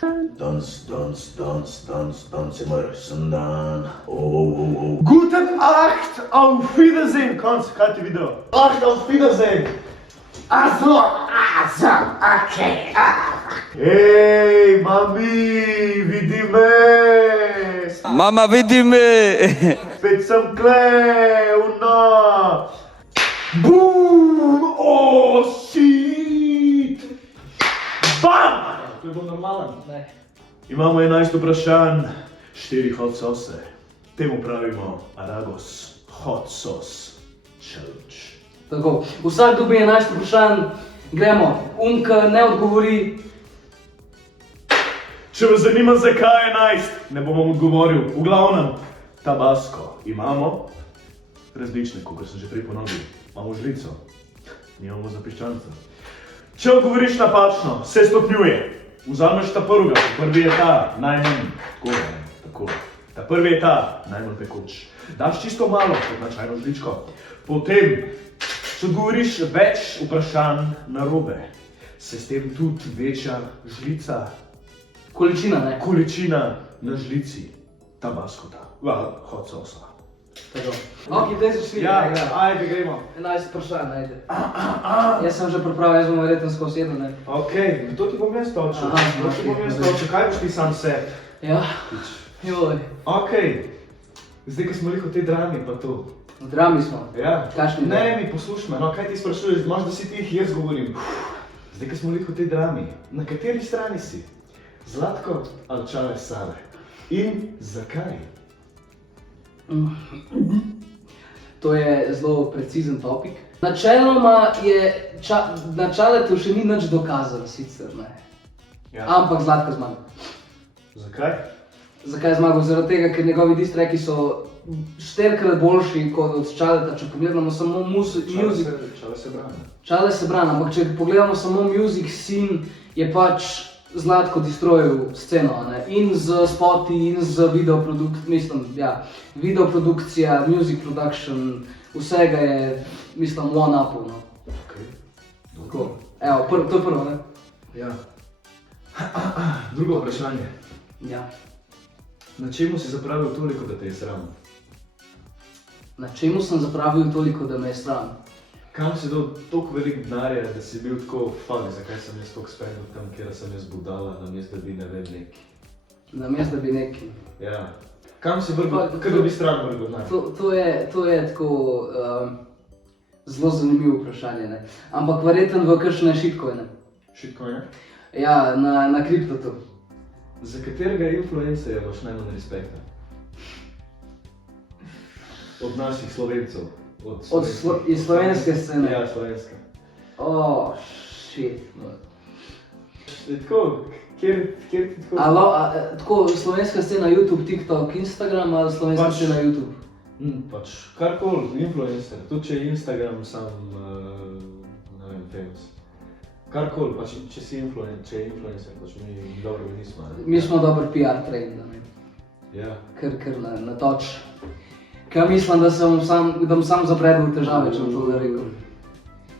Danes immer dan. Guten Acht, auf Wiedersehen, Konz, kaj ti video? Acht, auf Wiedersehen. Okay. Ej, mami, vidi me. Mama, vidi me! Spet sem kle, una. Boom, oh shit. Bam! To je bilo normalen. Ne. Imamo 11 vprašanj, 4 hot sose. Temu pravimo Aragos Hot Sauce Challenge. Tako, vsak dobi 11 vprašanj, gremo. Unka ne odgovori. Če vas zanima, zakaj 11, ne bom vam odgovoril. V glavnem, Tabasco imamo različne, kot sem že prej ponovil. Imamo žlico, nimamo za piščanca. Če odgovoriš napačno, se stopnjuje. Vzameš ta prvega, prvi je ta najmanj, tako. Ta prvi je ta najmanj pekoč. Daš čisto malo, kot na čajno žličko. Potem, če odgovoriš več vprašanj narobe, se s tem tudi večja žlica. Količina, ne? Količina na žlici tabaskota, hot sausa. Tako. Ok, zdaj začni. Ajde, gremo. 11 vprašanj, ajde. Jaz sem že pripravil, jaz bom verjetno skozi jedno, ne? Ok, to ti bom jaz točil. Kaj boš ti sam se? Ja. Joj. Ok, zdaj, ko smo v tej drami, pa to. V drami smo. Ja. Kakšni Ne, drami? mi poslušaj me, no, kaj ti sprašuješ, imaš da si ti jih jaz govorim. Zdaj, ko smo v tej drami, na kateri strani si? Zlatko ali Čale Save? In zakaj? To je zelo precizen topik. Načeloma je na Čaletu še ni nič dokazal, sicer ne. Ja. Ampak Zlatko zmaga. Zakaj? Zakaj je zmagal? Zaradi tega, ker njegovi distraki so 4-krat boljši kot od Čaleta. Če pogledamo samo music... Čale se brani. Čale se brani, ampak če pogledamo samo music scene, je pač Zlatko distrojil sceno, ne? In z spoti, in z videoprodukcija, music production, vsega je, mislim, one-upov, no. Okay. Tako, evo, to je prvo, ne? Ja. Drugo vprašanje. Ja. Na čemu si zapravil toliko, da te je sram? Na čemu sem zapravil toliko, da me je sram? Kam si dal toliko veliko denarja, da si bil tako, zakaj sem jaz toliko spendil tam, kjer sem jaz budala, namesto da bi ne vem neki. Namesto da bi neki. Ja. Kam si vrgel, kaj da bi stran vrgel denar? To je tako zelo zanimivo vprašanje, ne? Ampak verjetno v kakšne shitcoine. Shitcoine? Ja, na kriptotu. Za katerega influencerja imaš najmanj respekta? Od naših Slovencev. Iz slovenske scene? Ja, slovenska. Oh, shit. Tako, kjer ti tako... Tako, slovenska scena YouTube, TikTok, Instagram ali slovenska scena YouTube? Pač, karkoli, influencer, tudi če je Instagram sam, ne vem, famous. Karkoli, pač, če je influencer, pač mi dobro nismo. Mi smo dober PR trend, ne? Ja. Ker na toč. Ker mislim, da bom sam zapredal težave, če bom to rekel.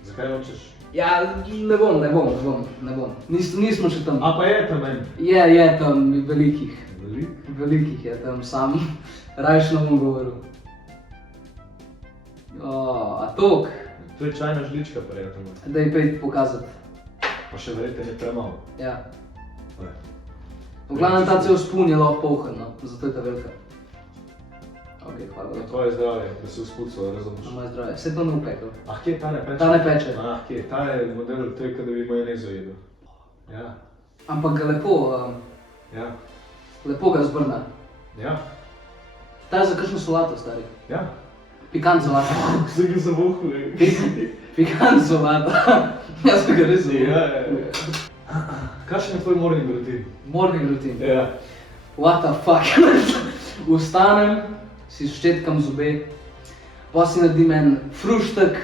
Zakaj hočeš? Ja, ne bom. Nismo še tam. A pa je tam en? Je tam velikih. Velik? Velikih je tam sam. Rajš ne bom govoril. A tok? To je čajna žlička, prijatelj. Daj pej pokazati. Pa še verjetno je premalo. Ja. V glavnem ta cel spun je lahko polhan, no, zato je ta velika. Ok, hvala. Na tvoje zdravje, da se uspucalo, razumeš? Na moje zdravje, se to ne upekel. Ah, kje ta ne peče? Ta ne peče. Ah, kje, ta je model, to je, kot da bi majonezo jedel. Ja. Ampak ga lepo, Ja. lepo ga zbrna. Ja. Ta je za kakšno solato, stari. Ja. Pikant solata. Se ga zavohuje. Pikant solata. Jaz ga res zavohuje. Ja. Kakšen je tvoj morning rutin? Morning routine. Ja. What the fuck? Vstanem, si ščetkam zobe, pa si naredim en fruštek,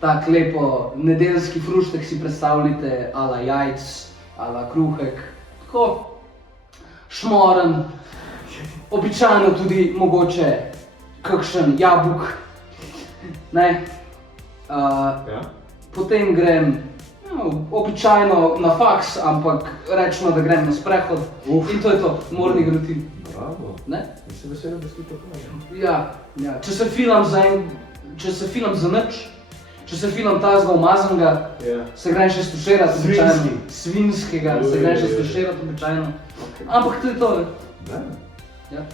tak lepo nedeljski fruštek si predstavljate, ala jajc, ala kruhek, tako šmoren, običajno tudi mogoče kakšen jabolk, ne. Ja. Potem grem Običajno na faks, ampak rečemo, da grem na sprehod. In to je to, morning routine. Bravo. Ne? Nisem vesel, da si to povedal. Ja. Če se filam za nič, če se filam tazga umazanga, Ja. se grem še stuširati Svinjski. običajno. Svinjskega, se grem še stuširati običajno. Okay. Ampak to je to, ne? Da. Ja.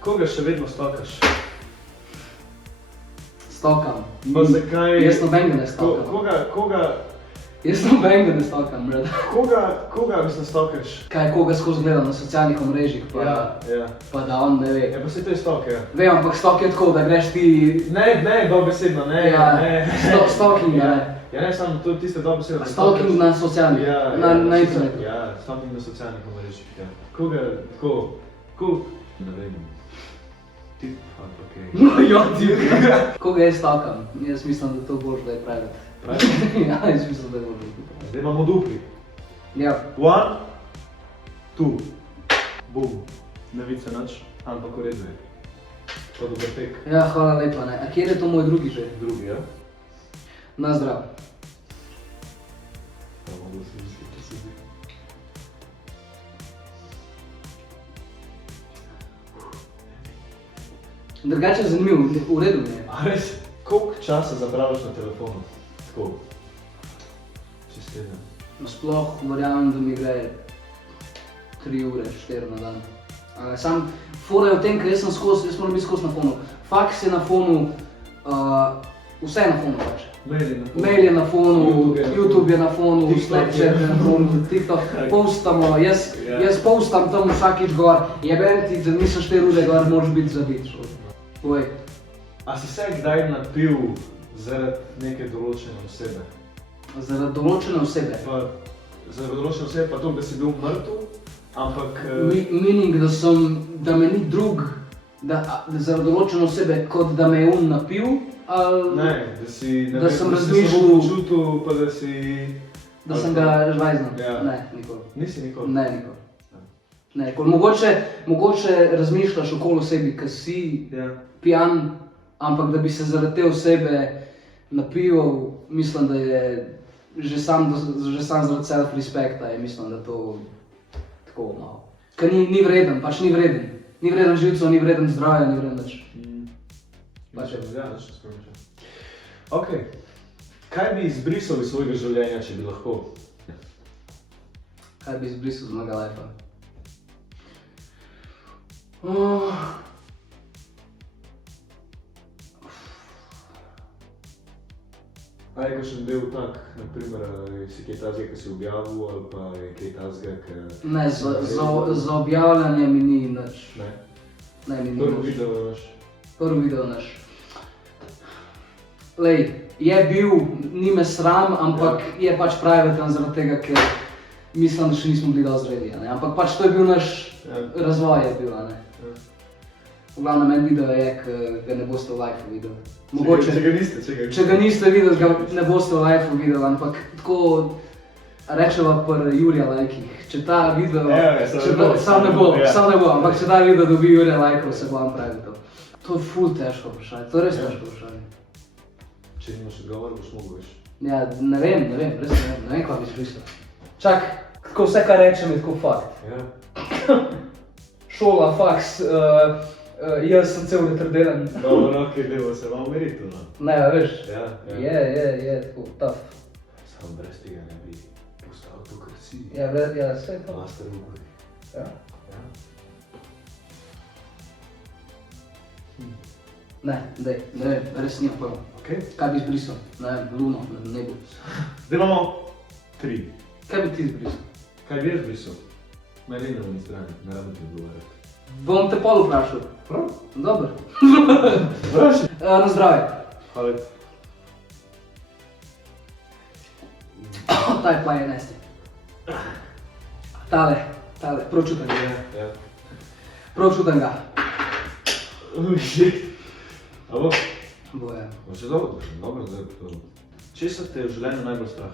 Koga še vedno stakaš? Stokam. Pa zakaj? Jaz nobenega ne stokam. Jaz nobenega ne stokam, brad. Koga mislim stakaš? Kaj koga skozi gledam na socialnih omrežjih, pa, Ja. pa da on ne ve. Ja, pa se to je stok, ja. Vem, ampak stok je tako, da greš ti... Ne, dobesedno, ne. Stalking, ne. Ja, ne, samo to tiste dobesedno. Stalking na socialnih, na internetu. Ja, stalking na socialnih omrežjih, ja. Koga, ne vem. Tip, ali pa kaj. No, ja, ti. Koga jaz stalkam? Jaz mislim, da to boljš, da je private. Ja, jaz mislim, da je boljš, da je private. Zdaj imamo dupli. Ja. 1, 2, bum. Ne vidi se nič, ampak v redu je. Pa dober tek. Ja, hvala lepa, ne. A kjer je to moj drugi že? Drugi, ja? Na zdrav. Pa mogo se misli, če se zdi. Drugače je zanimivo, v redu mi je. A res, koliko časa zapraviš na telefonu? Tako, čez teden. Sploh verjamem, da mi gre 3 ure, 4 na dan. Sam fora je v tem, ker jaz moram biti skozi na fonu. Faks je na fonu, vse je na fonu pač. Mail je na fonu, YouTube je na fonu, Snapchat je na fonu, TikTok, postamo, jaz postam tam vsakič gor, jebem ti, da niso 4 ure gor, moraš biti zabit. Povej. A si se kdaj napil zaradi neke določene osebe? Zaradi določene osebe? Zaradi določene osebe pa to, da si bil mrtev, ampak... Meaning, da me ni drug, zaradi določene osebe, kot da me je on napil, ali... Ne, da si... Da sem da si razmišljal- se samo počutil, pa da si... Da sem ga žvajznil? Ja. Ne, nikoli. Nisi nikoli? Ne, nikoli. Ne, nikoli. Mogoče razmišljaš okoli osebi, ki si pijan, ampak da bi se zaradi te osebe napil, mislim, da je že sam zaradi self-respekta, mislim, da to tako malo. Ker ni vreden, pač ni vreden. Ni vreden živcev, ni vreden zdravja, ni vreden nič. Ja, nič ne spremlja. Ok. Kaj bi izbrisal iz svojega življenja, če bi lahko? Kaj bi izbrisal z mojega lifea? A je kakšen del tak, naprimer, si kaj tazga, ki si objavil, ali pa je kaj tazga, ki... Ne, za objavljanje mi ni nič. Ne? Ne, mi ni Prvi nič. video naš. Prvi video naš. Lej, je bil, ni me sram, ampak je pač privatan zaradi tega, ker mislim, da še nismo bili dosti zreli, ne? Ampak pač to je bil naš razvoj, je bil, ne? V glavnem en video je, ki ga ne boste v liveu videli. Mogoče, če ga niste videli, ga ne boste v liveu videli, ampak tako rečeva pri Jurija lajkih. Če ta video, sam ne bo, ampak če ta video dobi Jurija lajkov, se bo vam pravi to. To je ful težko vprašanje, to je res težko vprašanje. Če nimaš odgovor, boš mogel veš. Ja, ne vem, res ne vem, kaj bi smislil. Čak, tako vse, kar rečem, je tako fakt. Ja. Šola, faks, jaz sem cel retardiran. Dobro, ok, deva se vam umiriti, no? Ne, veš, Ja. je tako tough. Sam brez tega ne bi postal to, kar si. Ja, vse je to. Master v gori. Ja. Ja. Ne vem, res nimam pojma. Ok. Kaj bi izbrisal? Ne vem, luno, na nebu. Zdaj imamo 3. Kaj bi ti izbrisal? Kaj bi jaz brisal? Meni ne bom strani, ne rabim ti odgovarjati. Bom te pol vprašal. Prav? Dober. Vraši. Na zdravje. Hvala. Ta je pa 11. Tale, prav čutim ga. Ja. Prav čutim ga. Shit. A bo? Boje. Bo še dobro, zdaj to. Česa te je v življenju najbolj strah?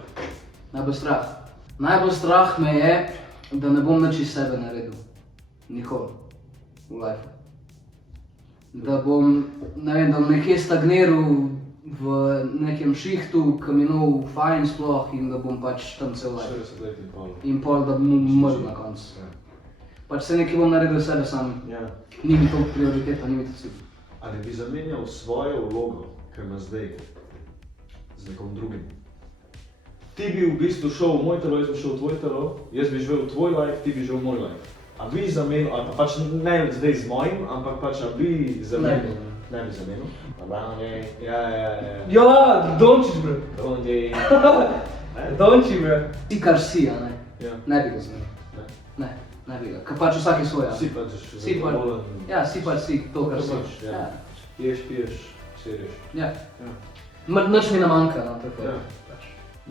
Najbolj strah. Najbolj strah me je, da ne bom nič iz sebe naredil. Nikoli. V lifeu. Da bom, ne vem, da bom nekje stagniral v nekem šihtu, ki mi je nov fajn sploh in da bom pač tam cel life. 40 let in pol. In pol, da bom umrl na koncu. Ja. Pač se nekaj bom naredil sebe sam. Ja. Ni mi to prioriteta, ni mi to cilj. Ali bi zamenjal svojo vlogo, ki ima zdaj, z nekom drugim? Ti bi v bistvu šel v moj telo, jaz bi šel v tvoj telo, jaz bi živel v tvoj life, ti bi živel v moj life. A bi zamenil, ali pa pač ne zdaj z mojim, ampak pač a bi zamenil? Ne bi zamenil. Ja. Ja, Dončić, bre. Dončić, bre. Si kar si, a ne? Ja. Ne bi ga zamenil. Ne bi ga. Ker pač vsak je svoj, a? Si pač zadovoljen. Ja, si pač si to, kar si. Ja. Ješ, piješ, seriš. Ja. Nič mi ne manjka, no, tako je. Ja.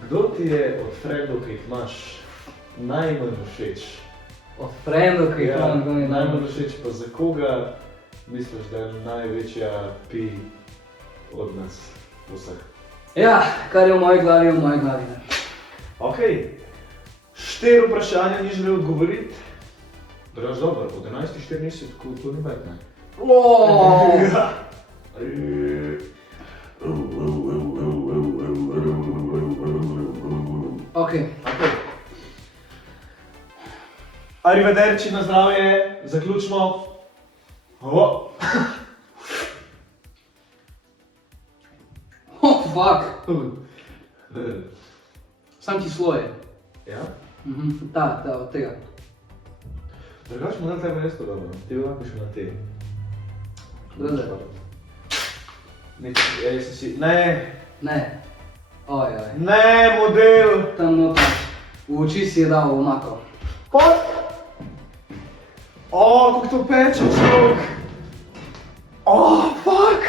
Kdo ti je od frendov, ki jih imaš, najmanj všeč? Od frendov, ki jih imam, kdo mi je najmanj všeč, pa za koga misliš, da je največja pi od nas vseh? Ja, kar je v moji glavi, je v moji glavi, ne. Okej, 4 vprašanja ni želel odgovoriti. Draž dobro, od 11 4 nisi, tako to ni bed, ne? Ja. Okej. Arrivederci, na zdravje, zaključimo. Oh, Fuck. Sam ti sloje. Ja? Ta, od tega. Drugač mu na tebe mesto dobro, ti lahko še na te. Druge. Ne, Ne. Oj. ne, model! Tam nota. V oči si je dal omako. Fuck! Kako to peče, človek! Fuck!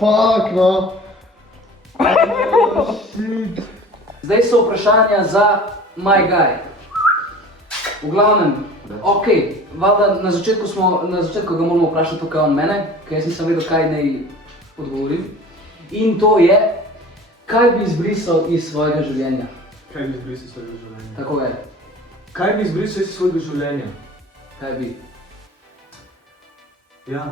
Fuck, no! Zdaj so vprašanja za my guy. V glavnem, valjda na začetku ga moramo vprašati to, kaj on mene, ker jaz nisem vedel, kaj naj odgovorim. In to je, kaj bi izbrisal iz svojega življenja. Kaj bi izbrisal iz svojega življenja? Tako je. Kaj bi izbrisal iz svojega življenja? Kaj bi? Ja.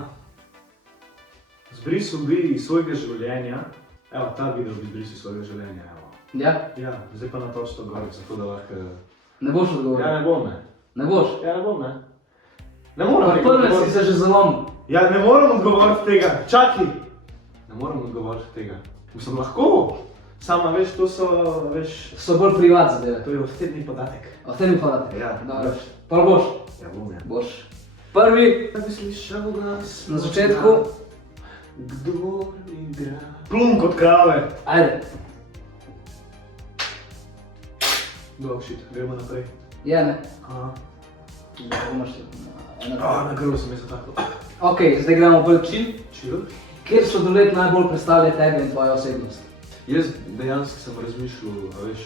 Zbrisal bi iz svojega življenja, evo, ta video bi izbrisal iz svojega življenja, evo. Ja? Ja, zdaj pa natoč to gor, zato da lahko... Ne boš odgovoril? Ja, ne bom, ne. Ne boš? Ja, ne bom, ne. Ne moram Prve si se že zalomil. Ja, ne moram odgovoriti tega, čakaj! Ne moram odgovoriti tega. Mislim, lahko. Sama, veš, to so, veš... So bolj privat zadeve. To je osebni podatek. Osebni podatek? Ja. Dobro. Pa boš? Ja, bom, ja. Boš. Prvi, Da bi slišal glas... na začetku. Kdo igra... Plum kot krave. Ajde. Shit, gremo naprej. Je, ne? Aha. Na grlo sem jaz tako. Ok, zdaj gremo bolj chill. Chill? Kjer sladoled najbolj predstavlja tebe in tvojo osebnost? Jaz dejansko sem razmišljal, a veš,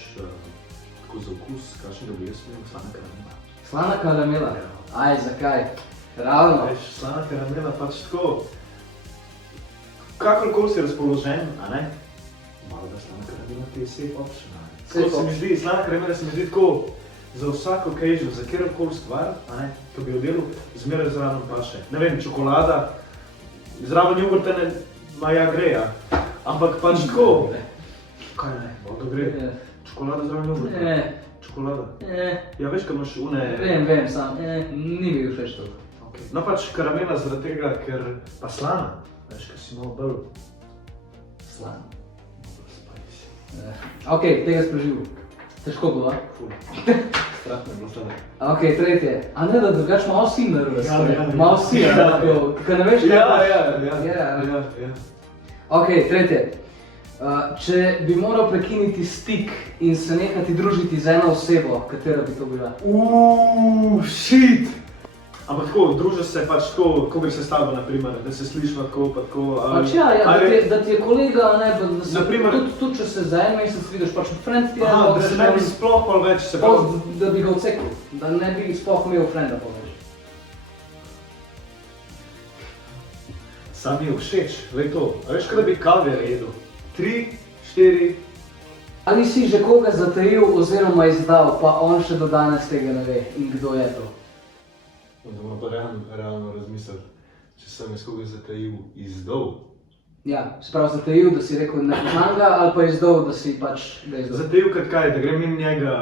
tako za okus, kakšen da bi jaz imel slana karamela. Slana karamela? Ja. Aj, zakaj? Ravno. Veš, slana karamela pač tako, kakorkoli si razpoložen, a ne? Malo da slana karamela ti je safe option, a ne? Tako se mi zdi, slana karamela se mi zdi tako, za vsako occasion, za kjerkoli stvar, a ne, ko bi jo delal, zmeraj zraven paše. Ne vem, čokolada, zraven jogurta ne, ma ja gre, ja. Ampak pač tako. Kaj ne, voda gre? Čokolada zraven jogurta? Ne. Čokolada? Ja, veš, kaj imaš une... Vem, sam, ni mi všeč to. No pač karamela zaradi tega, ker pa slana, veš, ker si malo bolj... Slana. Malo spicy. Ok, tega spreživel. Težko bilo, a? Ful. Strah me je bilo slana. Ok, tretje. A ne, da drugač malo si narobe. Ja. Malo si, ker ne veš, kaj Ja. Ja. Ok, tretje. Če bi moral prekiniti stik in se nehati družiti z eno osebo, katera bi to bila? Shit! Ampak tako, družiš se pač tako, ko bi se s tabo, naprimer, da se slišva tako, pa tako... Pač ja, da ti je kolega, ne, da se... Naprimer... Tudi če se za en mesec vidiš, pač friend ti je... Aha, da se ne bi sploh pol več se pravi... Da bi ga odsekl, da ne bi sploh imel frienda pol več. Sam mi je všeč, glej to. A veš, kaj da bi kave jedel? 3, 4... Ali si že koga zatajil oziroma izdal, pa on še do danes tega ne ve in kdo je to? Da bomo pa realno razmisliti, če sem jaz koga zatajil, izdal. Ja, se pravi zatajil, da si rekel ne poznam ga, ali pa izdal, da si pač ga izdal. Zatajil kot kaj, da grem mimo njega,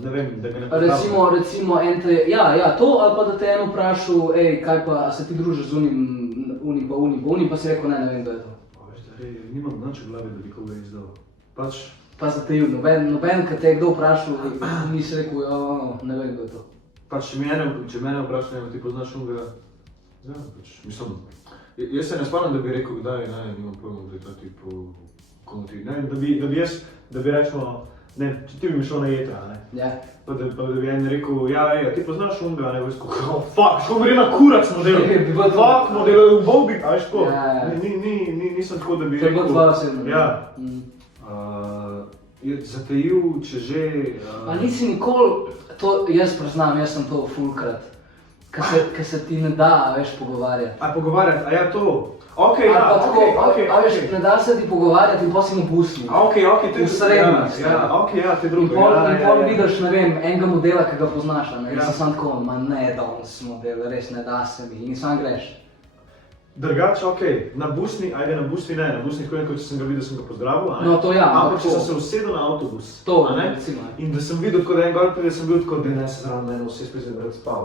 ne vem, da ga ne poznam. Recimo en te, ja, to, ali pa da te en vprašal, kaj pa, a se ti družiš z unim pa si rekel, ne vem, kdo je to. Nimam nič v glavi, da bi koga izdal. Pa zatajil, noben, kad te je kdo vprašal, nisi rekel, ne vem, kdo je to. Če mene vprašajo, ti poznaš onega, ja, mislim, jaz se ne spomnim, da bi rekel kdaj, nimam pojma, da je ta tip komu ti, ne vem, da bi rečemo, ne, če ti bi mi šel na jetra, ne? Ja. Pa da bi en rekel, ja, ti poznaš onega, ne, veš, fuck, ško gre na kurac model, fuck model, v Bobi, a veš ko, nisem tako, da bi rekel. To je bilo tvoja osebno. Ja. Je zatajil, če že... Pa nisi nikoli, to jaz priznam, jaz sem to fulkrat, ka se ti ne da, veš, pogovarjati. A pogovarjati, a ja to? Okej, ja, okej. A veš, ne da se ti pogovarjati in potem si mu busni. Okej, te srednost. Te drugo. In pol vidiš, ne vem, enega modela, ki ga poznaš, ne, in sem sam tako, ma ne, danes model, res ne da se mi, in sam greš. Drugače, okej, na busni, ajde na busni ne, na busni tako če sem ga videl, sem ga pozdravil, a ne? No, to ja, ampak če sem se usedel na avtobus, to, a ne? Recimo. In da sem videl, tako da en gor pride, sem bil tako, da ne se zraven mene vse spet da spal.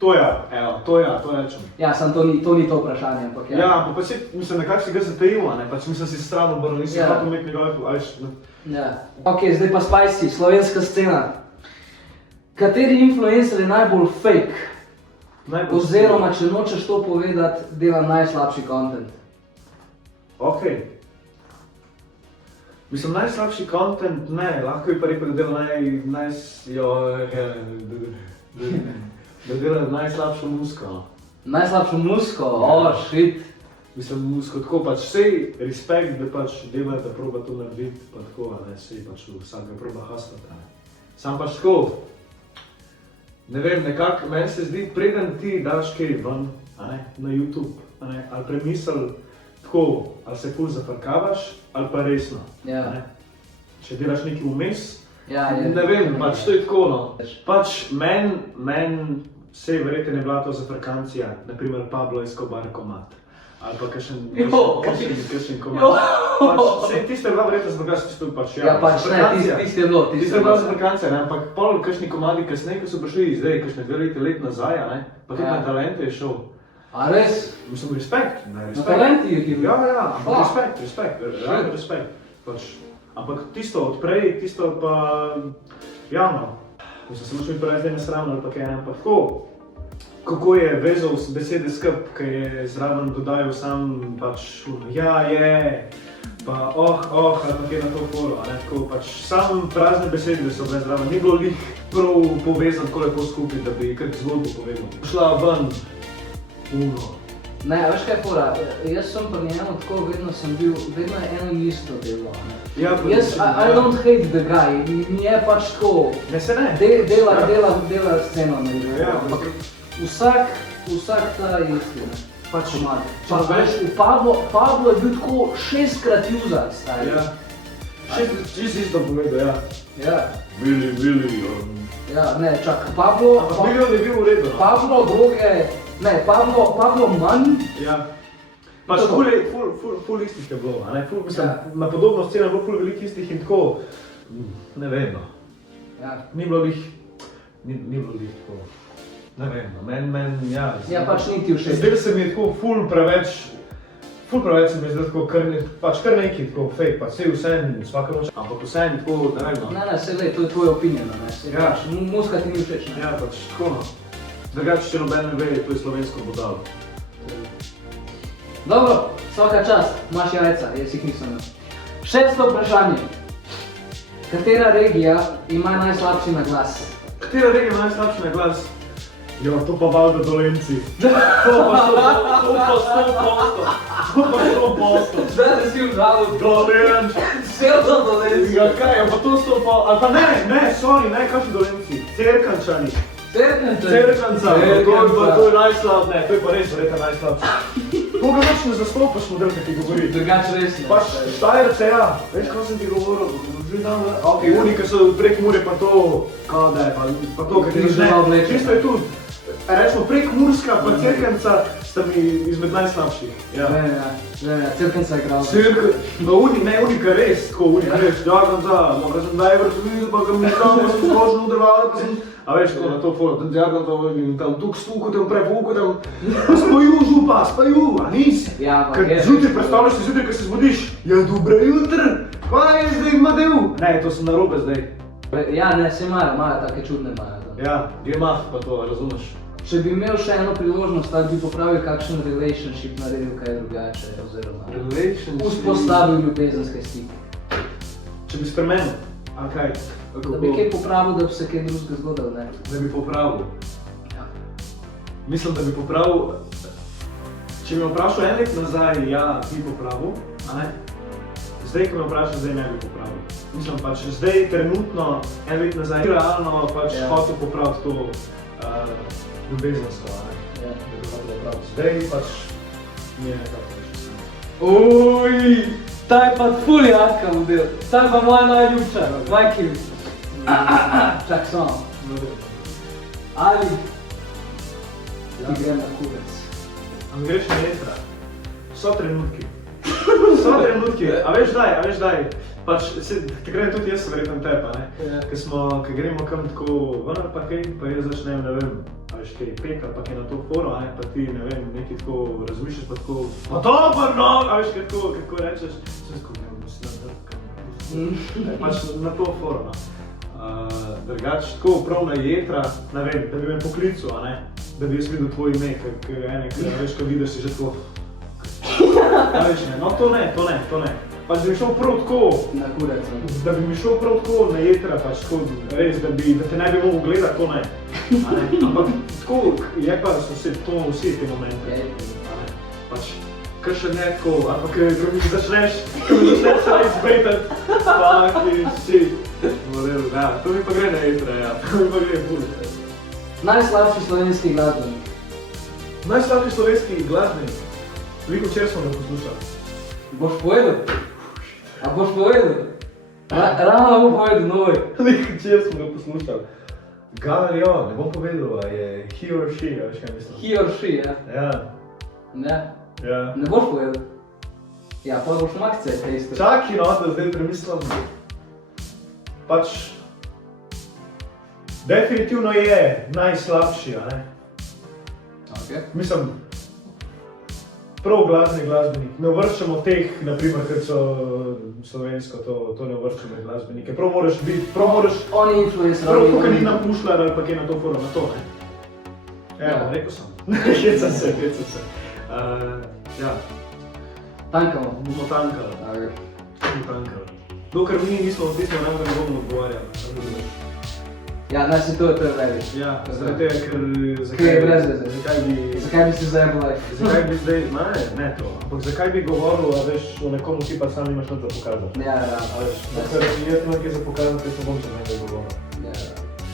To rečem. Ja, sam to ni to vprašanje, ampak ja. Ja, ampak pa mislim, nekako si ga zatajil, a ne, pač mislim si stran obrnil, nisem hotel imeti njegove, a veš, ne. Ja. Okej, zdaj pa spicy, slovenska scena. Kateri influencer je najbolj fake? Oziroma, če nočeš to povedati, dela najslabši content. Okej. Mislim, najslabši content ne, lahko bi pa rekel, da dela najslabšo muziko. Najslabšo muziko? Shit. Mislim, muziko tako pač, sej respekt, da pač dela, da proba to narediti, pa tako, a ne, sej pač vsak ga proba haslati, a ne. Sam pač tako, ne vem, nekako, meni se zdi, preden ti daš kaj ven, a ne, na YouTube, a ne, ali premisel tako, ali se ful zafrkavaš, ali pa resno, a ne. Če delaš nekaj vmes, ne vem, pač to je tako, no. Pač men sej verjetno je bila to zafrkancija, naprimer Pablo Escobar komad. Ali pa kakšen komad. Pač, tiste je bila verjetno zafrkancija, tiste je pač, ja, pač ne, tiste je bilo. Tiste je bila zafrkancija, ne, ampak pol kakšni komadi kasneje, ko so prišli zdaj, kakšne 2 let nazaj, a ne, pa tudi na Talente je šel. A res? Mislim, respekt, ne, respekt. Na Talenti je bil? Ja, ampak respekt, pač. Ampak tisto odprej, tisto pa javno. Mislim, se moš biti pravi zdaj nesramno ali pa kaj, ampak tako. Kako je vezal besede skup, ki je zraven dodajal sam pač ja, je, pa ali pa kaj na to foro, a ne, tako pač sam prazne besede so bile zraven, ni bilo lih prav povezan tako lepo skupaj, da bi kak zgodbo povedal. Šla ven, Ne, veš kaj fora, jaz sem pri njemu tako, vedno je eno in isto delal, ne. Jaz, I don't hate the guy, mi je pač tako, ne se ne, dela sceno, ne, ampak vsak ta je isti, ne. Pač Pa veš, Pablo je bil tako 6-krat usat, stari. Ja, 6 isto povedal, ja. Ja. Billy, Ja, ne, čak, Pablo... Ampak Billy je bil v redu, no. Pablo droge... Ne, Pablo manj. Ja. Pač ful istih je bilo, a ne, mislim, na podobno sceno je bilo ful veliko istih in tako, ne vem, no. Ja. Ni bilo lih tako, ne vem, no, men, ja. Ja, pač ni ti všeč. Zdaj se mi je tako ful preveč se mi je zdaj tako kar neki tako fake, pa sej vseeno, vsaka noč, ampak vseeno tako, ne vem, no. Ne, sej glej, to je tvoj opinion, ne, sej pač, muzika ti ni všeč, ne. Ja, pač tako, no. Drugače, če noben ne ve, to je slovensko bodalo. Dobro, vsaka čast, imaš jajca, jaz jih nisem imel. 6. vprašanje. Katera regija ima najslabši naglas? Katera regija ima najslabši naglas? Jo, to pa valjda Dolenci. To pa 100%. Zdaj da si vzal Dolenč. Vse to Dolenci. Ja, kaj, pa to 100%, ali pa ne, kakšni Dolenci, Cerkančani. Cerkanca, to je najslabši, ne, to je pa res verjetno najslabši. Koga več ne zastopaš model, kaj ti govori? Drugače res ne. Pač Štajerce, ja, veš, kaj sem ti govoril, okej, oni, ki so prek Mure pa to, pa to, kaj ti ne, čisto je tu, rečemo prek Murska pa Cerkanca, sta mi izmed najslabših. Ja. Cirkenca je igral. Unika res, tako unika res. Jardan za, moram sem najbolj videl, pa ga mi tam sem skočno udrval, pa sem... A veš, tako na to fono, tam Jardan tam tuk stuku, tam prevuku, tam... Spaju župa, spaju, a nisi? Ja, pa je. Zjutraj, predstavljaš si zjutraj, ko se zbudiš, ja, dobro jutro, kaj je zdaj Mateo? Ne, to sem narobe zdaj. Ja, ne, se imajo, take čudne imajo. Ja, GMAF pa to, razumeš? Če bi imel še eno priložnost, tako bi popravil kakšen relationship, naredil kaj drugače, oziroma vzpostavil ljubezenske stike. Če bi spremenil, a kaj? Da bi kaj popravil, da bi se kaj drugega zgodilo, ne? Da bi popravil. Ja. Mislim, da bi popravil... Če bi me vprašal en let nazaj, ja, bi popravil, a ne? Zdaj, ko me vprašal, zdaj ne bi popravil. Mislim pač, zdaj trenutno, en let nazaj, realno pač hotel popraviti to ljubezensko, a ne? Ja. Da bi hotel popraviti. Zdaj pač mi je nekako več. Uj, ta je pa ful jaka model. Ta je pa moja najljubša, Mikey. Čak samo. Ali ti gre na kurec? A mi greš na jetra? So trenutki. So trenutki, a veš daj. Pač, takrat tudi jaz sem verjetno tepa, ne? Ko gremo kam tako ven ali pa kaj, pa jaz začnem, ne vem, a veš kaj, pek ali pa kaj na to foro, a ne, pa ti, ne vem, nekaj tako razmišljaš pa tako... Pa dober no! A veš, kako rečeš, vse tako, ne vem, si nadrkam. Pač na to foro, no. Drugač, tako prav na jetra, ne vem, da bi me poklical, a ne? Da bi jaz videl tvoj ime, veš, ko vidiš si že tako... A veš ne, no to ne. Pač da bi šel prav tako... Na kurec, ne? Da bi mi šel prav tako na jetra, pač tako, res, da te ne bi mogel gledati, to ne. A ne? Ampak tako, je pa, so vsi te momente. A ne? Pač, kar še ne tako, ampak ko mi začneš se izbretati, fucking shit. Model, ja, to mi pa gre na jetra, ja, to mi pa gre ful. Najslabši slovenski glasbenik. Najslabši slovenski glasbenik? Veliko včeraj smo ga poslušali. Boš povedal? A boš povedal? Ravno bom povedal novoj. Veliko včeraj smo ga poslušali. Galerijo, ne bom povedal, a je he or she, a veš kaj mislim? He or she, ja? Ja. Ne? Ja. Ne boš povedal? Ja, pa boš makce, te isto. Čakaj, no, da zdaj premislim. Pač... Definitivno je najslabši, a ne? Okay. Mislim, prav glasbenik. Ne uvrščamo teh, naprimer, ker so slovensko, to ne uvrščamo glasbenike. Prav moraš biti, On je influencer. prav kakor Nina Pušlar ali pa kaj na to foro, na to, ne? Ja, rekel sem. Hecam se. Ja. Tankamo. Bomo tankali. Dokler mi nismo v tistem ravno, ne bomo odgovarjali. Ja, znači to je prevelik. Ja, zaradi tega, ker... Kaj je brez veze? Zakaj bi si zajemal life? Zakaj bi zdaj... Ne to, ampak zakaj bi govoril, a veš, o nekomu ti pa sam nimaš nič za pokazati? Ja. A veš, dokler jaz imam kaj za pokazati, jaz ne bom se nekaj govoril. Ja.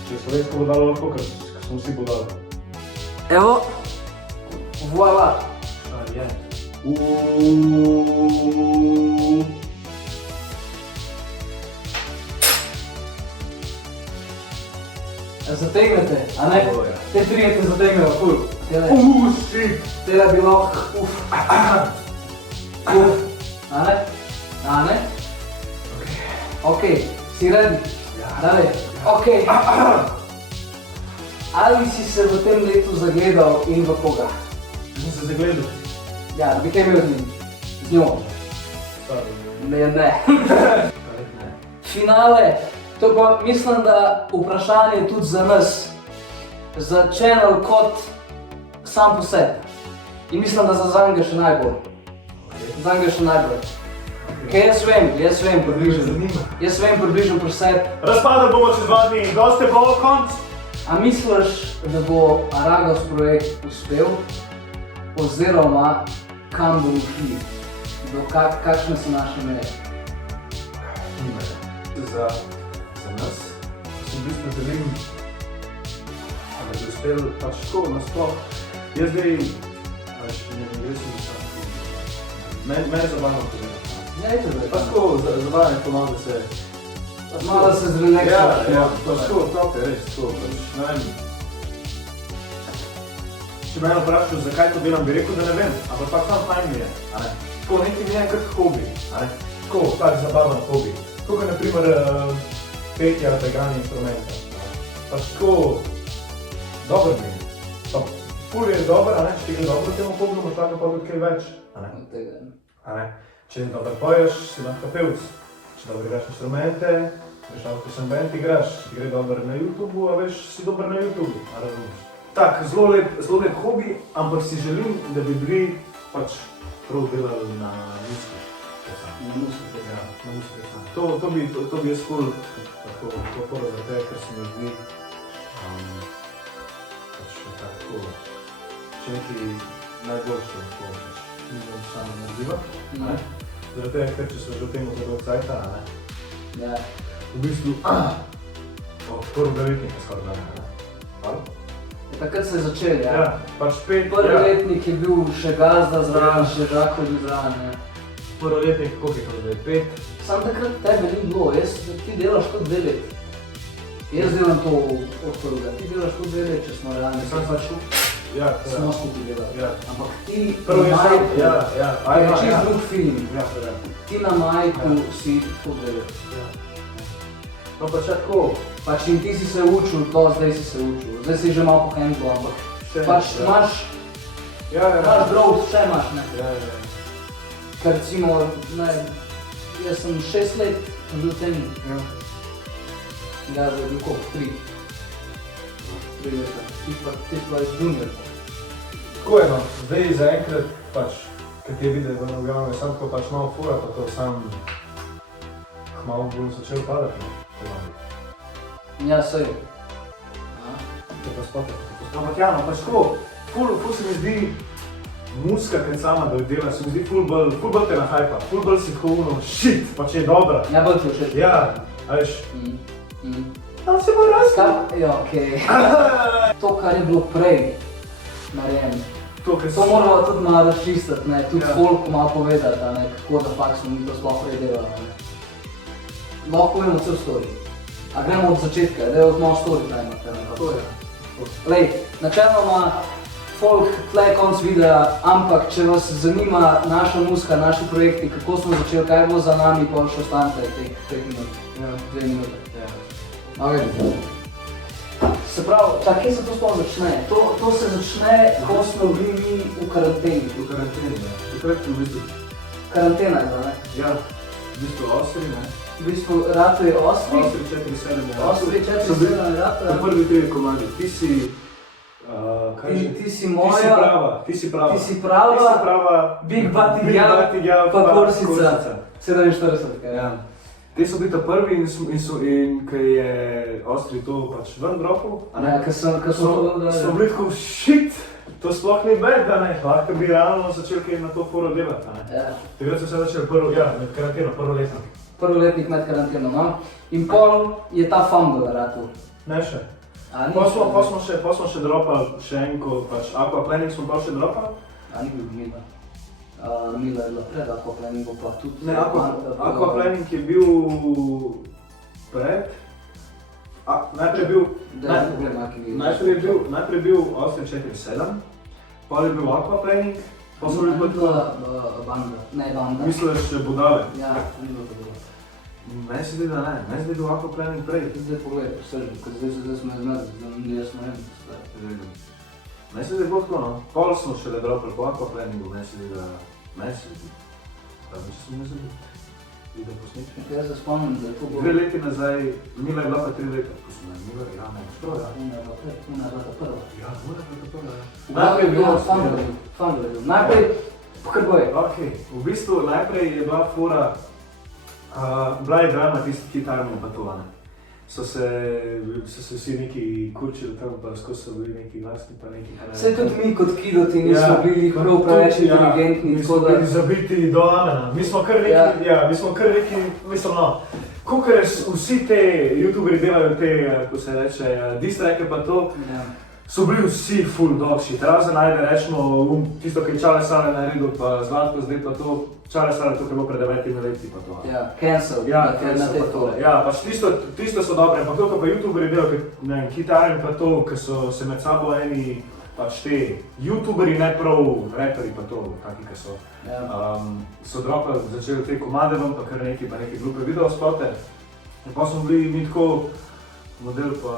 Če slovensko bodalo lahko, ker smo vsi bodali. Evo, voila. A, je. Zategnete, a ne? Te trije te zategnejo, ful. Shit! Tele bi lahko, a ne? A ne? Okej, si ready? Dalej. Okej. Ali si se v tem letu zagledal in v koga? Sem se zagledal. Ja, da bi kaj imel z njim? Z njo? Ne. Finale. To pa mislim, da vprašanje tudi za nas, za channel kot sam po sebi. In mislim, da za Zanga še najbolj. Zanga še najbolj. Kaj jaz vem približno pri sebi. Razpadali bomo čez 2 dni, dosti bo konc. A misliš, da bo Aragos projekt uspel? Oziroma, kam bomo šli? Kakšne so naše meje? Za nas sem v bistvu želim, da bi uspel pač tako nasploh. Jaz zdaj, veš, ne greš mi tako. Mene zabavno povedati. Ne, to je Pač tako zabavno pomalo, da se... Malo se zreleksaš. Ja, pač tako, top je res tako, pač, ne vem. če me vprašal, zakaj to delam, bi rekel, da ne vem, ampak pa tam fajn mi je, a ne. Tako nekaj mi je kot hobi, a ne. Tako, tak zabaven hobi. Tako kot na primer petje ali pa igranje instrumenta. Pač tako, dobro mi je. Pa ful je dobro, a ne, če ti gre dobro temu hobi, imaš lahko pa tudi kaj več, a ne. A ne. Če dobro poješ, si lahko pevc. Če dobro igraš instrumente, veš, lahko sem band igraš, ti gre dobro na YouTubeu, a veš, si dober na YouTubeu, a razumeš. Tak, zelo lep hobi, ampak si želim, da bi bili pač prav delali na muski. Na muski. Ja, na muski. To bi jaz ful tako podporil za te, ker se mi zdi pač tako, če nekaj najboljše lahko samo narediva, ne? Zaradi tega, ker če so že v tem zelo cajta, ne? Ja. V bistvu od prvega letnika skoraj da, ne? Hvala? Takrat se je začel, ja. Ja, pač pet, Prvi letnik je bil še gazda zraven, še Žako je bil zraven, ne. Prvi letnik, koliko je to zdaj? 5? Sam takrat tebe ni bilo, ti delaš to 2 leti. Jaz delam to od prvega, ti delaš to 2 leti, če smo realni. Sam pač ja, smo skupaj delali. Ja. Ampak ti prvo na Majku, je čist drug film. Ja. Ti na Majku si to 2 leti. Ja. No pa če tako. Pač in ti si se učil, zdaj si se učil. Zdaj si že malo po handlu, ampak pač imaš growth, vse imaš, ne. Ja. Ker recimo, ne, jaz sem 6 let bil v tem. Ja. Gazda je bil koliko? 3 leta. Ti pa je junior. Tako je, no. Zdaj zaenkrat pač, ker te vide v objavljamo, je sam tako pač malo fura, pa to sam malo bolj začel padati, ne. Ja, sej. To pa spate. Ampak ja, no, pač tako, ful se mi zdi muska, kaj sama, da jo dela, se mi zdi ful bolj te nahajpa, ful bolj si tako ono, shit, pač je dobra. Ja, bolj ti všeč. Ja, a veš. Ali se bo razkal? Ja, okej. To, kar je bilo prej narejeno, To moramo tudi malo razčistiti, ne, tudi folku malo povedati, ne, kako da fakt smo mi to sploh prej delali, ne. Lahko povemo cel story. A gremo od začetka, da je od malo story time. To je. Lej, načeloma folk tle konc videa, ampak če vas zanima naša muska, naši projekti, kako smo začeli, kaj je bilo za nami, pa še ostanite teh 5 minut, 2 minute. Se pravi, kje se to sploh začne? To se začne, ko smo bili mi v karanteni. V karanteni, ja. Takrat v bistvu. Karantena je, ne? Ja, v bistvu Ostri, ne. V bistvu rato je Ostri. Ostri 4-7 je rato. Ostri 4-7 je rato, ja. Prvi 3 komadi. Ti si... Ti si moja. Ti si prava. Ti si prava. Big Bati Gjav, pa Korsica. 47, ja. Te so bili ta prvi in ko je Ostri to pač ven dropal, Ja, so bili tako shit, to sploh ni bad, da ne, lahko bi realno začel kaj na to foro delati, ne. Ja. Takrat so se začeli med karanteno, prvoletnik. Prvoletnik med karanteno, no. In pol je ta fumble rato. Ne še. Pa smo še dropali še enko, pač Aquaplaning smo pa še dropali. Ni bil Mila. Mila je bila pred Aquaplaningom pa tudi... Ne, Aquaplaning je bil pred... Najprej je bil Ostri 4-7, potem je bil Aquaplaning, pa smo bili tako... Banda. Ne, Banda. Misliš Budale? Ja, ni bilo to bilo. Meni se zdi, da ne. Meni se zdi, da je bil Aquaplaning prej. Zdaj pogledaj, posebej, ker zdaj smo izmedli, jaz ne vem. Meni se zdi, da je bilo tako, no. Pol smo šele dropali po Aquaplaningu, meni se zdi, da... Pravim, če smo ne zabiti. Video posnetke. Jaz se spomnim, da je to bilo... 2 leti nazaj, Mila je bila pa 3 leta, ko smo Mila, ja, ne, što, ja. Una je bila ta prva. Ja, Mila je bila ta prva, ja. Najprej je bilo Fumble. Najprej, pokrboj. Ok, v bistvu najprej je bila fora, bila je drama tisti kitarni pa to, ne. So se vsi neki kurčili tam, pa skozi so bili neki glasni, pa neki... Saj tudi mi kot kidoti nismo bili prav preveč inteligentni, tako da... Mi smo bili zabiti do amena. Mi smo kar neki, mislim, no, kakor vsi te youtuberi delajo te, ko se reče, distracke pa to, so bili vsi full dog shit. Razen najde, rečemo, tisto, ki je Čale Sale naredil, pa Zlatko zdaj pa to, Čale Sale to, ki je bilo pred 9 leti pa to. Ja, cancel. Ja, cancel pa to. Ja, pač tisto so dobre, ampak to, ko pa youtuberi delajo, ne vem, kitarjem pa to, ki so se med sabo eni pač te youtuberji, ne prav raperi pa to, taki, ki so. So dropali, začeli te komade ven, pa kar neki glupe video spote. In pa smo bili mi tako model pa,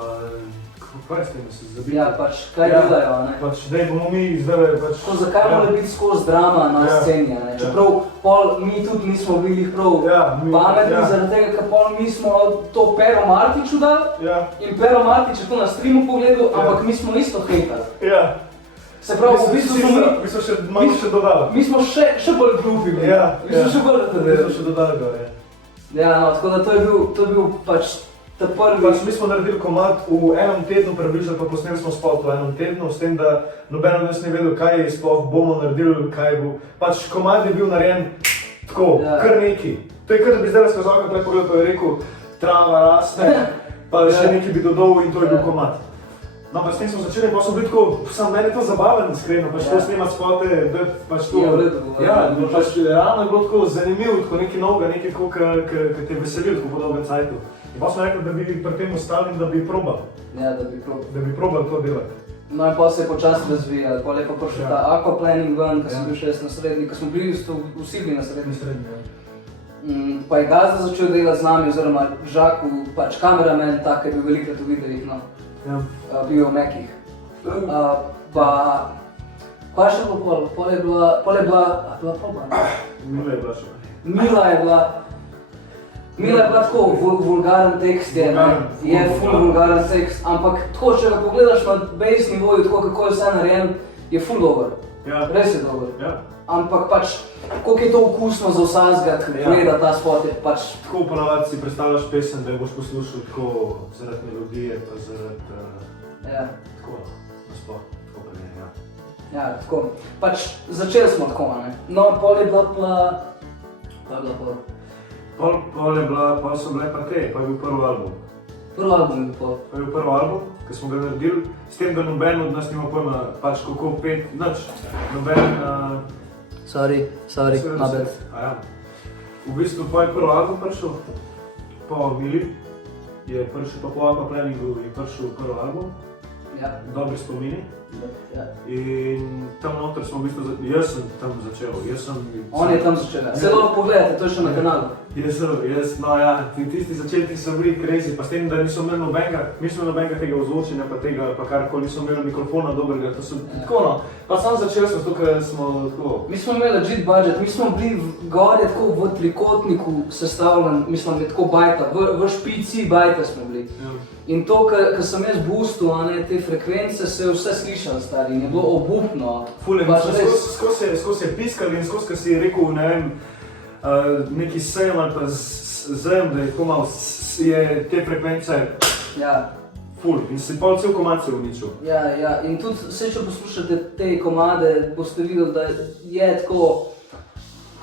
kaj s tem se zabiti? Ja, pač kaj delajo, ne? Pač, daj bomo mi zdaj, pač... To zakaj mora biti skozi drama na sceni, ne? Čeprav pol mi tudi nismo bili prav pametni, zaradi tega, ker pol mi smo to Pero Martiću dali in Pero Martić je to na streamu pogledal, ampak mi smo isto hejtali. Se pravi, v bistvu smo mi... Mi smo še malo še dodali. Mi smo še bolj glupi bili. Mi smo še bolj Mi smo še dodali gore. Ja, no, tako da to je bil pač ta prvi... Pač mi smo naredili komad v enem tednu, približno pa posneli smo spot v enem tednu, s tem, da noben od nas ni vedel, kaj sploh bomo naredili, kaj bo... Pač komad je bil narejen tako, kar neki. To je kar, da bi zdaj skozi okno prej pogledal, pa je rekel, trava raste, pa še neki bi dodal in to je bil komad. No, pa s tem smo začeli, pa smo bili tako, samo meni je to zabaven, iskreno, pač to snemati spote, da pač to... pač realno je bilo tako zanimivo, tako nekaj novega, nekaj tako, ki te veseli tako po dolgem cajtu. In pa smo rekli, da bi pri tem ostali in da bi probali. Ja, da bi probali. Da bi probali to delati. No in pa se je počasi razvijali, pa lepo prišel ta aquaplaning ven, ko sem bil še na srednji, ko smo bili vsi bili na srednji. Pa je Gazda začel delati z nami, oziroma Žaku, pač kameraman, tak je bil velikrat v videih, no. Bil je v Mekih. Pa... Kaj še bilo pol? Pol je bila... Mila je bila še. Mila je bila tako vulgaren tekst, je ful vulgaren tekst, ampak tako, če ga pogledaš na base nivoju, tako kako je vse narejen, je ful dober. Res je dober. Ampak pač, koliko je to okusno za vsakega, ki gleda ta spot, je pač... Tako ponavadi si predstavljaš pesem, da jo boš poslušal tako zaradi melodije, pa zaradi... Tako, nasploh, tako pa ne, Ja, tako. Pač, začeli smo tako, ne. No, pol je bila pa... Pol so bile pa te, pa je bil prvi album. Prvi album je bil pol. Pa je bil prvi album, ki smo ga naredili, s tem, da noben od nas nima pojma, pač kako pet, nič, noben... Sorry, my bad. V bistvu pa je prvi album prišel, po Mili, je prišel pa po aquaplaningu, je prišel prvi album, Dobri spomini. In tam noter smo v bistvu, jaz sem tam začel, On je tam začel, se lahko pogledate, to je še na kanalu. Tisti začetki so bili crazy, pa s tem, da niso imeli nobenega tega ozvočenja, pa tega, pa karkoli, niso imeli mikrofona dobrega, to so tako no. Pa sam začel smo to, ker smo tako... Mi smo imeli legit budget, mi smo bili gorje tako v trikotniku sestavljen, mislim, tako bajta, v špici bajta smo bili. In to, ker sem jaz boostil, te frekvence, se je vse slišalo, stari, in je bilo obupno. Skozi je piskal in skozi si rekel, ne vem, neki sejem ali pa zem, da je tako malo, je te frekvence ful in si pol cel komad se uničil. Ja, in tudi vse, če poslušate te komade, boste videli, da je tako,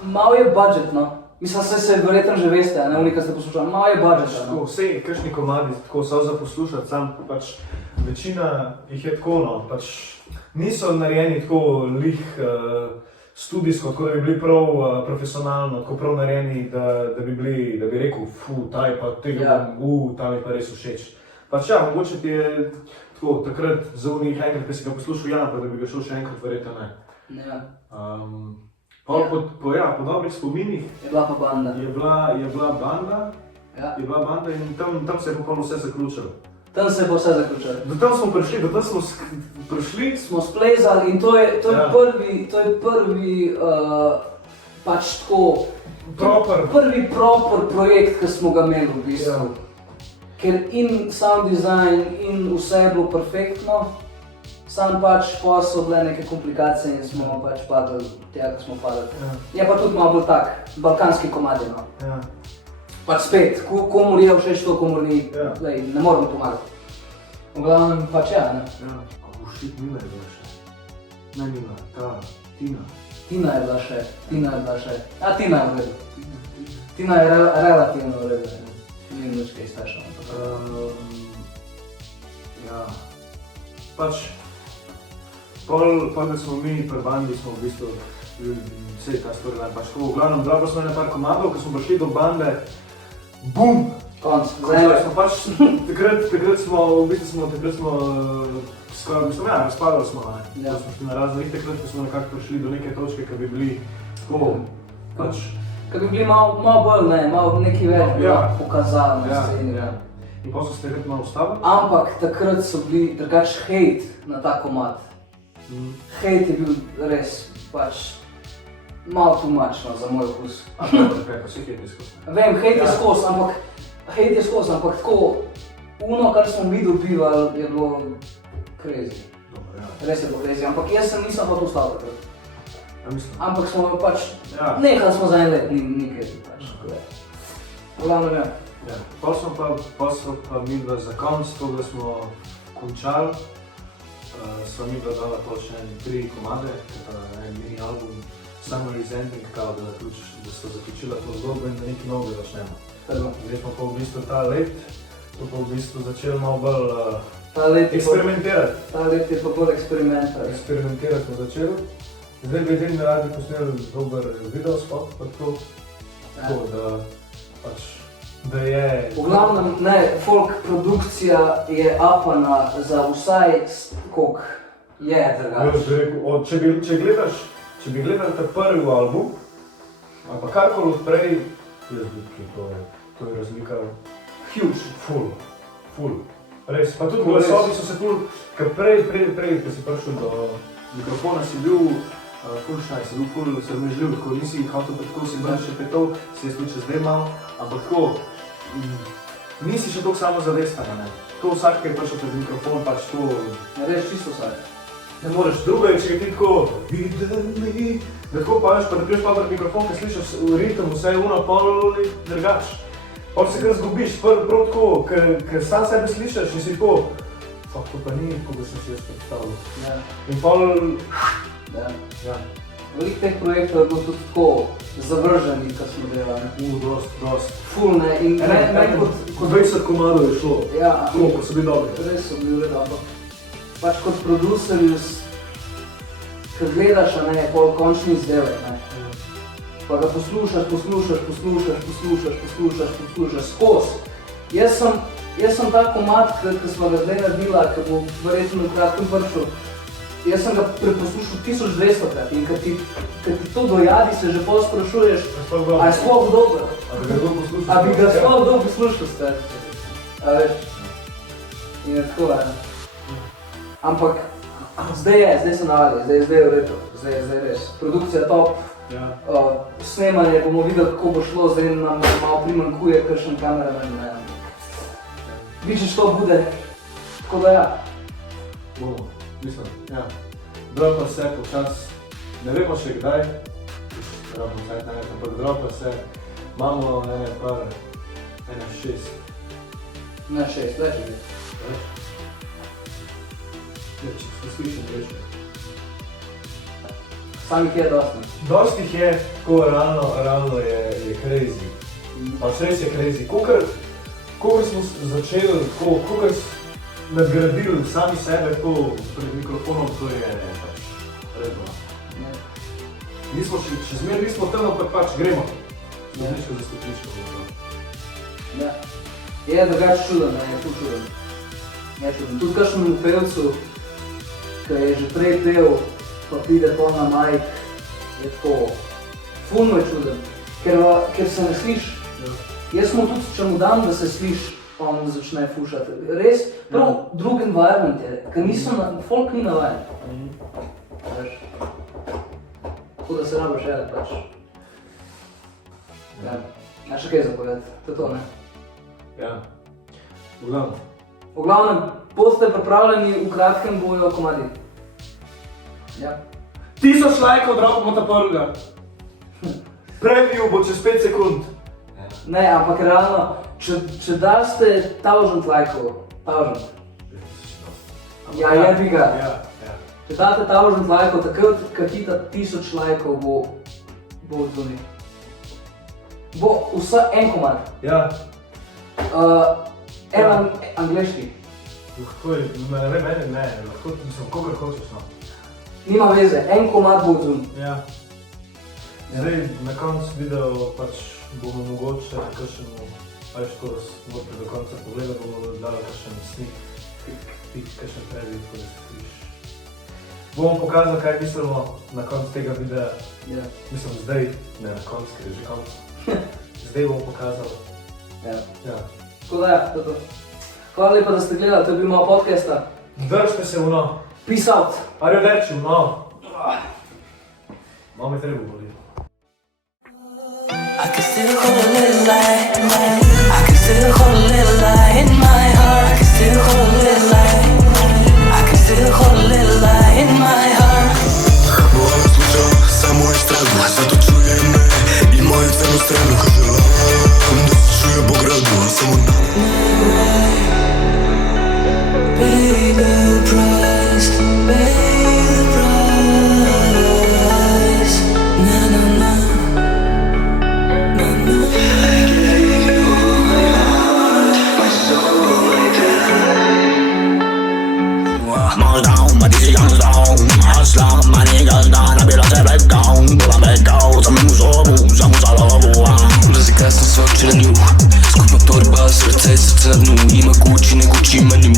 malo je budget, no. Mislim, se verjetno že veste, ne unika ste poslušali, malo je budget, no. Vse, kakšni komadi, tako so za poslušati, sam pač večina jih je tako, no, pač niso narejeni tako lih studijsko, tako da bi bili prav profesionalno, tako prav narejeni, da bi rekel, ta je pa tega bom, ta mi pa res všeč. Pač mogoče ti je tako takrat za unih enkrat, ki si ga poslušal, pa da bi ga šel še enkrat, verjetno ne. Po dobrih spominih je bila pa banda. Je bila banda in tam se je popolno vse zaključilo. Tam se je pa vse zaključilo. Do tam smo prišli, smo splezali in to je prvi pač tako prvi proper projekt, ki smo ga imeli v bistvu. Ker in sound design in vse je bilo perfektno, sam pač pa so bile neke komplikacije in smo pač padli tega, ko smo padli. Je pa tudi malo bolj tak, balkanski komadi, no. Pač spet, komu je všeč to, komu ni, ne moramo pomagati. V glavnem pač ne. Mila je bila še. Ne Mila, ta, Tina. Tina je bila še. Tina je v redu. Tina je relativno v redu. Ni nič kaj special. Pač, pol da smo mi pri bandi, smo v bistvu vse ta storyline pač tako. V glavnem, dva pa smo ene par komadov, ko smo prišli do bande, bum! Konc, Zdaj smo pač, takrat smo skoraj, razpadali smo, ne. Ja. Smo šli na raznih, takrat smo nekako prišli do neke točke, ki bi bili tako, pač, Kad bi bili malo bolj, ne, malo nekaj več bi lahko pokazali na sceni. ja. In potem so se takrat malo ustavili. Ampak takrat so bili drugač hejt na ta komad. Hejt je bil res pač malo too much, no, za moj okus. A to je tako, vsi hejt izkušnje. Vem, hejt je skozi, ampak tako, kar smo mi dobivali, je bilo crazy. Dobro, ja. Res je bilo crazy, ampak jaz se nisem hotel ustaviti takrat. Ja, mislim. Ampak smo pač, Ja. nehali smo za en let, nikaj pač. Glavno, ja. Ja. Pol smo pa midva za konc, to, da smo končali, sva midva dala to še 3 komade, en mini album, Summer is Ending, kao da sta zaključila to zgodbo in da nekaj novega začnemo. Zdaj smo pa v bistvu ta let, to pa v bistvu začeli malo bolj eksperimentirati. Ta let je pa bolj eksperimental. Eksperimentirati smo začeli. Zdaj bi edini radi posneli dober videospot, pa tako, da pač, da je... V glavnem, ne, folk produkcija je apana za vsaj koliko je drugače. Če bi gledal ta prvi album, ali pa karkoli odprej, to je razlika huge, full. Res, pa tudi glasovi so se full, ker prej, ko si prišel do mikrofona, si bil full shy, si bil full srmežljiv, tako nisi hotel tako si bil še petov, si jaz tudi še zdaj malo, ampak tako, nisi še toliko samozavesten, ne. To vsak, ki je prišel pred mikrofon, pač to... Ne reš čisto vsaj. Ne moreš, drugo je, če ga ti tako videli, da tako poješ, pa da priješ pa pred mikrofon, ki slišiš v ritem, vse je uno pol drugač. Pol se kar zgubiš, prav tako, ker sam sebe slišiš in si tako, fuck, to pa ni, kako sem si jaz predstavljal. Ja. In pol... Ja. Veliko teh projektov je bilo tudi tako zavrženih, kar smo delali. Dost. Ful, ne, in meni Kot 20 komadov je šlo, Ja, ko so bili dobri. res so bili v redu, ampak pač kot producerju, ko gledaš, a ne, pol končni izdelek, ne. Pa ga poslušaš skozi. Jaz sem ta komad, ki smo ga zdaj naredila, ki bo verjetno v kratkem prišel, jaz sem ga preposlušal 1200-krat in ko ti to dojadi, se že pol sprašuješ, a je sploh dober? A bi ga sploh kdo poslušal, stari? A veš? In je tako, ne. Ampak zdaj se navadi, zdaj je v redu, zdaj je res. Produkcija top, snemanje bomo videli, kako bo šlo, zdaj nam malo primanjkuje kakšen kameraman, ne. Biče što bude, tako da ja. Bomo, mislim, ja. Dropa se počas, ne vemo še kdaj, ampak dropa se, imamo ene 6. Ne 6, več je. Če se slišim reči. Samih je dosti. Dosti jih je, tako realno je crazy. Pač res je crazy. Kolikor smo začeli, kolikor nadgradili sami sebe tako pred mikrofonom, to je pač redno. Še zmer nismo tam, ampak pač gremo. Stopničko za stopničko. Ja. Je drugač čuden, je ful čuden. Je čuden. Tudi kakšnemu pevcu, ki je že prej pel, pa pride to na mic, je tako ful je čuden, ker se ne sliši. Jaz mu tudi, če mu dam, da se sliši, on začne fušati. Res, prav drug environment je, ker folk ni navajen. Veš? Tako da se rabiš žele pač. Ja. A še kaj zapovedati, to je to, ne? Ja. V glavnem, boste pripravljeni, v kratkem bojo komadi. Ja. 1000 lajkov dropamo ta prvega. Preview bo čez 5 sekund. Ne, ampak realno, če daste 1000 lajkov, 1000. Ja, jebi ga. Če date 1000 lajkov, takrat, ko hita 1000 lajkov, bo odzvonil. Bo vsa en komad. Ja. En angleški. Lahko je, mene ne, lahko mislim, kogar hočeš, no. Nima veze, en komad bo odzvonil. Ja. Zdaj, na koncu videa pač bomo mogoče kakšen Veš, ko morate do konca pogledati, bomo dali kakšen sneak peek, kakšen preview, tako da se vidiš. Bomo pokazali, kaj mislimo na koncu tega videa. Ja. Mislim, zdaj, ne na koncu, ker je že konc. Zdaj bomo pokazali. Ja. Ja. Tako da ja, to je to. Hvala lepa, da ste gledali, to je bil malo podcasta. Držite se v no. Peace out! Arrivederci v no. Malo me treba boli. I can still hold a little light. I can still hold a little light in my heart. I can still hold a little light. I can still hold a little light in my heart. Moja sluča, samo je stradu, zato čuje me i moju crnu stranu. Ko želam da se čuje po gradu, a samo na Pay the price, pay the price. Na na na, na na. March down, my DJ guns down. Hustler, my niggas down. I be like a back down, pull on back out. Sam mu zobu, samo za lovu. Ulazi kasno svak će na nju. Skupa torba, srce i srce na dnu. Ima kući, ne kući ima nju.